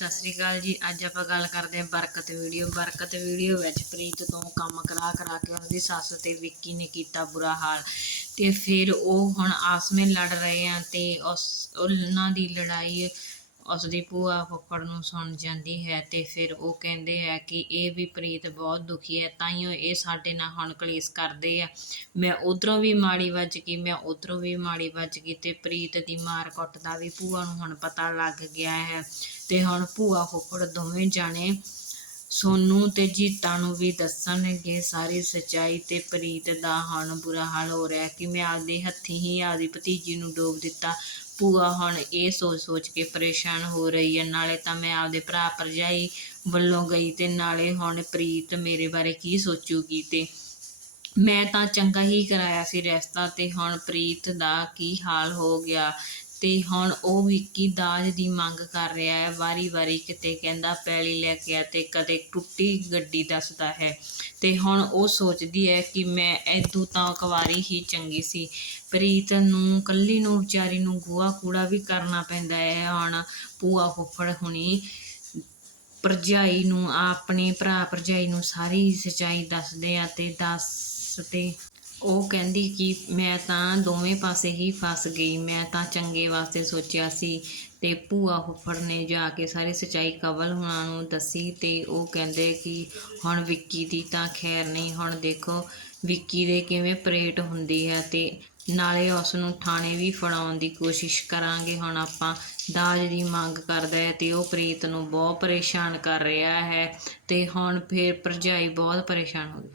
ਸਤਿ ਸ੍ਰੀ ਅਕਾਲ ਜੀ। ਅੱਜ ਆਪਾਂ ਗੱਲ ਕਰਦੇ ਹਾਂ ਬਰਕਤ ਵੀਡੀਓ। ਬਰਕਤ ਵੀਡੀਓ ਵਿੱਚ ਪ੍ਰੀਤ ਤੋਂ ਕੰਮ ਕਰਾ ਕਰਾ ਕੇ ਉਹਦੀ ਸੱਸ ਤੇ ਵਿੱਕੀ ਨੇ ਕੀਤਾ ਬੁਰਾ ਹਾਲ। ਤੇ ਫਿਰ ਉਹ ਹੁਣ ਆਪਸ ਵਿੱਚ ਲੜ ਰਹੇ ਆ ਤੇ ਉਸ ਉਹਨਾਂ ਦੀ ਲੜਾਈ ਉਸਦੀ ਭੂਆ ਫੁੱਫੜ ਨੂੰ ਸੁਣ ਜਾਂਦੀ ਹੈ ਤੇ ਫਿਰ ਉਹ ਕਹਿੰਦੇ ਹੈ ਕਿ ਇਹ ਵੀ ਪ੍ਰੀਤ ਬਹੁਤ ਦੁਖੀ ਹੈ ਤਾਈਓ ਇਹ ਸਾਡੇ ਨਾਲ ਹੁਣ ਕਲੇਸ਼ ਕਰਦੇ ਆ। ਮੈਂ ਉਧਰੋਂ ਵੀ ਮਾੜੀ ਵੱਜ ਗਈ, ਮੈਂ ਉਧਰੋਂ ਵੀ ਮਾੜੀ ਵੱਜ ਗਈ ਤੇ ਪ੍ਰੀਤ ਦੀ ਮਾਰ ਕੁੱਟ ਦਾ ਵੀ ਭੂਆ ਨੂੰ ਹੁਣ ਪਤਾ ਲੱਗ ਗਿਆ ਹੈ। ਤੇ ਹੁਣ ਭੂਆ ਫੁੱਫੜ ਦੋਵੇਂ ਜਾਣੇ ਸੋਨੂੰ ਤੇ ਜੀਤਾ ਨੂੰ ਵੀ ਦੱਸਣਗੇ, ਸਾਰੀ ਸੱਚਾਈ ਤੇ ਪ੍ਰੀਤ ਦਾ ਹੁਣ ਬੁਰਾ ਹਾਲ ਹੋ ਰਿਹਾ ਕਿ ਮੈਂ ਆਪਦੇ ਹੱਥੀਂ ਹੀ ਆਪਦੀ ਭਤੀਜੀ ਨੂੰ ਡੋਬ ਦਿੱਤਾ। ਭੂਆ ਹੁਣ ਇਹ ਸੋਚ ਸੋਚ ਕੇ ਪਰੇਸ਼ਾਨ ਹੋ ਰਹੀ ਹੈ, ਨਾਲੇ ਤਾਂ ਮੈਂ ਆਪਦੇ ਭਰਾ ਭਰਜਾਈ ਵੱਲੋਂ ਗਈ ਤੇ ਨਾਲੇ ਹੁਣ ਪ੍ਰੀਤ ਮੇਰੇ ਬਾਰੇ ਕੀ ਸੋਚੂਗੀ ਤੇ ਮੈਂ ਤਾਂ ਚੰਗਾ ਹੀ ਕਰਾਇਆ ਸੀ ਰਿਸ਼ਤਾ ਤੇ, ਹੁਣ ਪ੍ਰੀਤ ਦਾ ਕੀ ਹਾਲ ਹੋ ਗਿਆ? ਤੇ ਹੁਣ ਉਹ ਵਿੱਕੀ ਦਾਜ ਦੀ ਮੰਗ ਕਰ ਰਿਹਾ ਹੈ। ਵਾਰੀ-ਵਾਰੀ ਕਿਤੇ ਕਹਿੰਦਾ ਪੈਲੀ ਲੈ ਕੇ ਆ ਤੇ ਕਦੇ ਟੁੱਟੀ ਗੱਡੀ ਦੱਸਦਾ ਹੈ। ਤੇ ਹੁਣ ਉਹ ਸੋਚਦੀ ਹੈ ਕਿ ਮੈਂ ਐਦੂ ਤਾਂ ਕੁਵਾਰੀ ਹੀ ਚੰਗੀ ਸੀ। ਪ੍ਰੀਤ ਨੂੰ, ਕੱਲੀ ਨੂੰ, ਵਿਚਾਰੀ ਨੂੰ ਗੋਹਾ ਕੂੜਾ ਵੀ ਕਰਨਾ ਪੈਂਦਾ ਹੈ। ਹੁਣ ਭੂਆ ਫੁੱਫੜ ਹੁਣੀ ਭਰਜਾਈ ਨੂੰ, ਆਪਣੇ ਭਰਾ ਭਰਜਾਈ ਨੂੰ ਸਾਰੀ ਸੱਚਾਈ ਦੱਸਦੇ ਆ ਤੇ ਦੱਸ ਤੇ ਉਹ ਕਹਿੰਦੀ ਕਿ ਮੈਂ ਤਾਂ ਦੋਵੇਂ ਪਾਸੇ ਹੀ ਫਸ ਗਈ। ਮੈਂ ਤਾਂ ਚੰਗੇ ਵਾਸਤੇ ਸੋਚਿਆ ਸੀ ਤੇ ਭੂਆ ਫੁੱਫੜ ਨੇ ਜਾ ਕੇ ਸਾਰੀ ਸੱਚਾਈ ਕਵਲ ਹੁਣਾਂ ਨੂੰ ਦੱਸੀ ਤੇ ਉਹ ਕਹਿੰਦੇ ਕਿ ਹੁਣ ਵਿੱਕੀ ਦੀ ਤਾਂ ਖੈਰ ਨਹੀਂ, ਹੁਣ ਦੇਖੋ ਵਿੱਕੀ ਦੇ ਕਿਵੇਂ ਪਰੇਡ ਹੁੰਦੀ ਹੈ ਤੇ ਨਾਲੇ ਉਸ ਨੂੰ ਥਾਣੇ ਵੀ ਫੜਾਉਣ ਦੀ ਕੋਸ਼ਿਸ਼ ਕਰਾਂਗੇ। ਹੁਣ ਆਪਾਂ ਦਾਜ ਦੀ ਮੰਗ ਕਰਦਾ ਹੈ ਤੇ ਉਹ ਪ੍ਰੀਤ ਨੂੰ ਬਹੁਤ ਪਰੇਸ਼ਾਨ ਕਰ ਰਿਹਾ ਹੈ ਤੇ ਹੁਣ ਫਿਰ ਭਰਜਾਈ ਬਹੁਤ ਪਰੇਸ਼ਾਨ ਹੋ ਗਈ।